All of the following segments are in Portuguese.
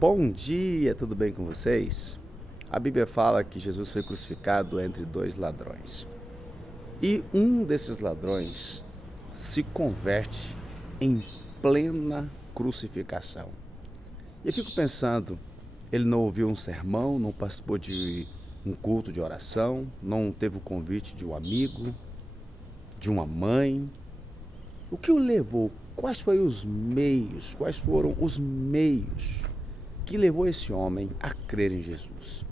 Bom dia, tudo bem com vocês? A Bíblia fala que Jesus foi crucificado entre dois ladrões. E um desses ladrões se converte em plena crucificação. E eu fico pensando, ele não ouviu um sermão, não participou de um culto de oração, não teve o convite de um amigo, de uma mãe. O que o levou? Quais foram os meios que levou esse homem a crer em Jesus?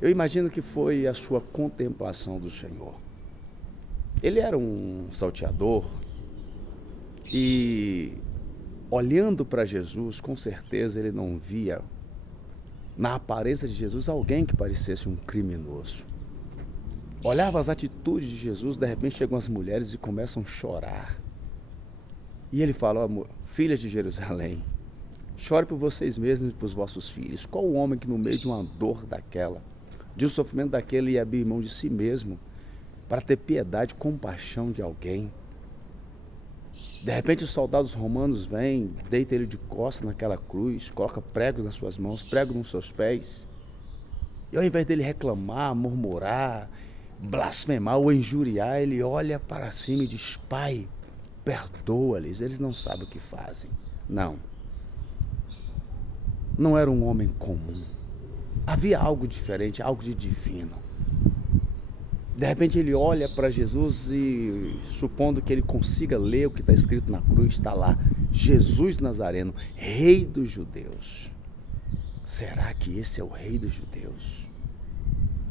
Eu imagino que foi a sua contemplação do Senhor. Ele era um salteador e, olhando para Jesus, com certeza ele não via na aparência de Jesus alguém que parecesse um criminoso. Olhava as atitudes de Jesus, de repente chegam as mulheres e começam a chorar. E ele fala: "Ó, filhas de Jerusalém, chore por vocês mesmos e por vossos filhos. Qual o homem que no meio de uma dor daquela, de um sofrimento daquele, ia abrir mão de si mesmo para ter piedade, compaixão de alguém?" De repente os soldados romanos vêm, deitam ele de costas naquela cruz, coloca pregos nas suas mãos, pregos nos seus pés. E ao invés dele reclamar, murmurar, blasfemar ou injuriar, ele olha para cima e diz: "Pai, perdoa-lhes, eles não sabem o que fazem." Não era um homem comum. Havia algo diferente, algo de divino. De repente ele olha para Jesus e, supondo que ele consiga ler o que está escrito na cruz, está lá: Jesus Nazareno, Rei dos Judeus. Será que esse é o Rei dos Judeus?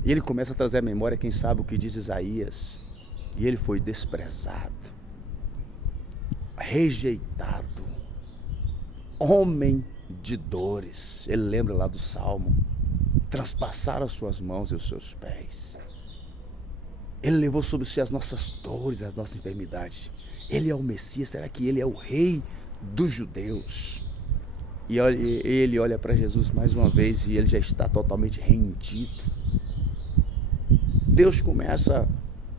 E ele começa a trazer à memória, quem sabe, o que diz Isaías. E ele foi desprezado, rejeitado, homem de dores. Ele lembra lá do Salmo: transpassaram as suas mãos e os seus pés. Ele levou sobre si as nossas dores, as nossas enfermidades. Ele é o Messias. Será que ele é o Rei dos Judeus? E ele olha para Jesus mais uma vez e ele já está totalmente rendido. Deus começa a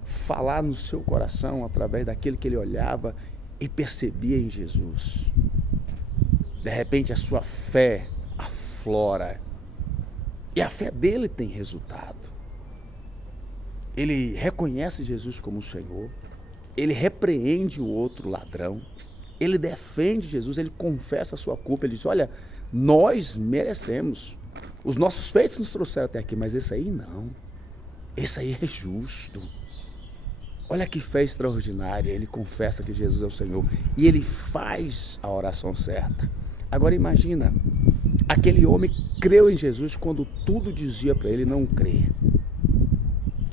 falar no seu coração através daquele que ele olhava e percebia em Jesus. De repente a sua fé aflora. E a fé dele tem resultado. Ele reconhece Jesus como o Senhor. Ele repreende o outro ladrão. Ele defende Jesus, ele confessa a sua culpa. Ele diz: "Olha, nós merecemos. Os nossos feitos nos trouxeram até aqui, mas esse aí não. Esse aí é justo." Olha que fé extraordinária. Ele confessa que Jesus é o Senhor e ele faz a oração certa. Agora imagina, aquele homem creu em Jesus quando tudo dizia para ele não crer.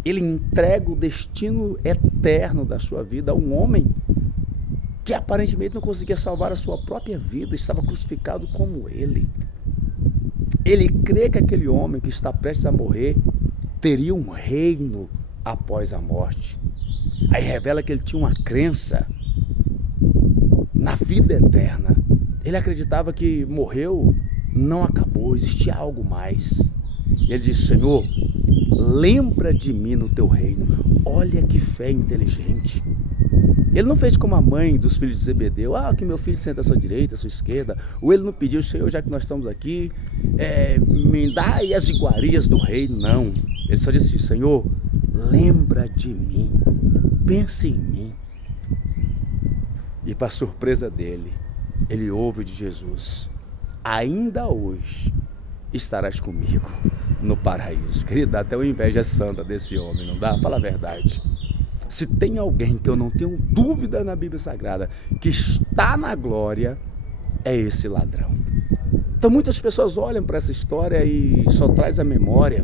Ele entrega o destino eterno da sua vida a um homem que aparentemente não conseguia salvar a sua própria vida, estava crucificado como ele. Ele crê que aquele homem que está prestes a morrer teria um reino após a morte. Aí revela que ele tinha uma crença na vida eterna. Ele acreditava que morreu, não acabou, existia algo mais. E ele disse: "Senhor, lembra de mim no teu reino." Olha que fé inteligente. Ele não fez como a mãe dos filhos de Zebedeu: "que meu filho senta à sua direita, à sua esquerda." Ou ele não pediu: "Senhor, já que nós estamos aqui, me dá aí as iguarias do reino." Não, ele só disse: "Senhor, lembra de mim, pensa em mim." E para surpresa dele, ele ouve de Jesus: "Ainda hoje estarás comigo no paraíso." Querido, dá até uma inveja santa desse homem, não dá? Fala a verdade. Se tem alguém que eu não tenho dúvida na Bíblia Sagrada que está na glória, é esse ladrão. Então muitas pessoas olham para essa história e só traz à memória,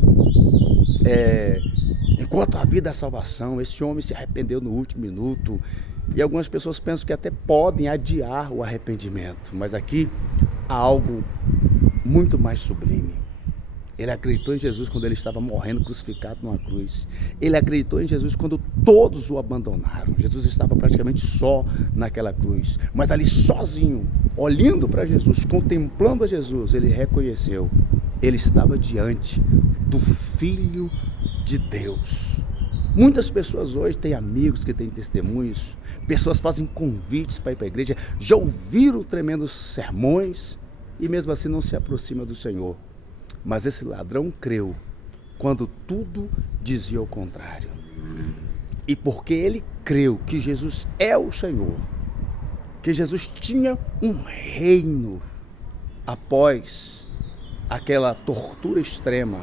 enquanto a vida é a salvação, esse homem se arrependeu no último minuto. E algumas pessoas pensam que até podem adiar o arrependimento, mas aqui há algo muito mais sublime. Ele acreditou em Jesus quando ele estava morrendo crucificado numa cruz. Ele acreditou em Jesus quando todos o abandonaram. Jesus estava praticamente só naquela cruz, mas ali sozinho, olhando para Jesus, contemplando a Jesus, ele reconheceu: ele estava diante do Filho de Deus. Muitas pessoas hoje têm amigos que têm testemunhos, pessoas fazem convites para ir para a igreja, já ouviram tremendos sermões, e mesmo assim não se aproxima do Senhor. Mas esse ladrão creu quando tudo dizia o contrário. E porque ele creu que Jesus é o Senhor, que Jesus tinha um reino após aquela tortura extrema,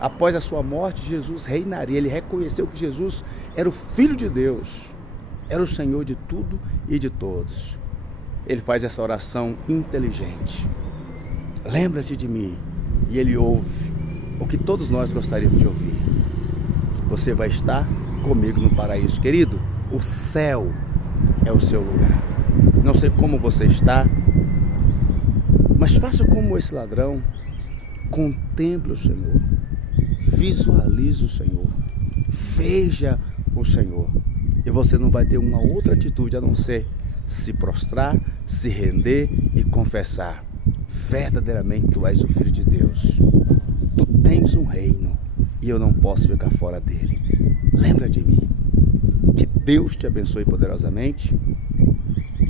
após a sua morte, Jesus reinaria. Ele reconheceu que Jesus era o Filho de Deus, era o Senhor de tudo e de todos. Ele faz essa oração inteligente. Lembra-te de mim. E ele ouve o que todos nós gostaríamos de ouvir. Você vai estar comigo no paraíso. Querido, o céu é o seu lugar. Não sei como você está, mas faça como esse ladrão. Contemple o Senhor. Visualize o Senhor. Veja o Senhor. E você não vai ter uma outra atitude a não ser se prostrar, se render e confessar: verdadeiramente tu és o Filho de Deus. Tu tens um reino e eu não posso ficar fora dele. Lembra de mim. Que Deus te abençoe poderosamente.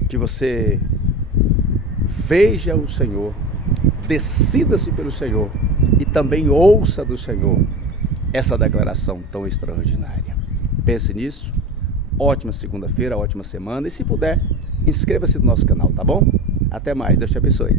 Que você veja o Senhor, decida-se pelo Senhor e também ouça do Senhor essa declaração tão extraordinária. Pense nisso. Ótima segunda-feira, ótima semana. E se puder, inscreva-se no nosso canal, tá bom? Até mais. Deus te abençoe.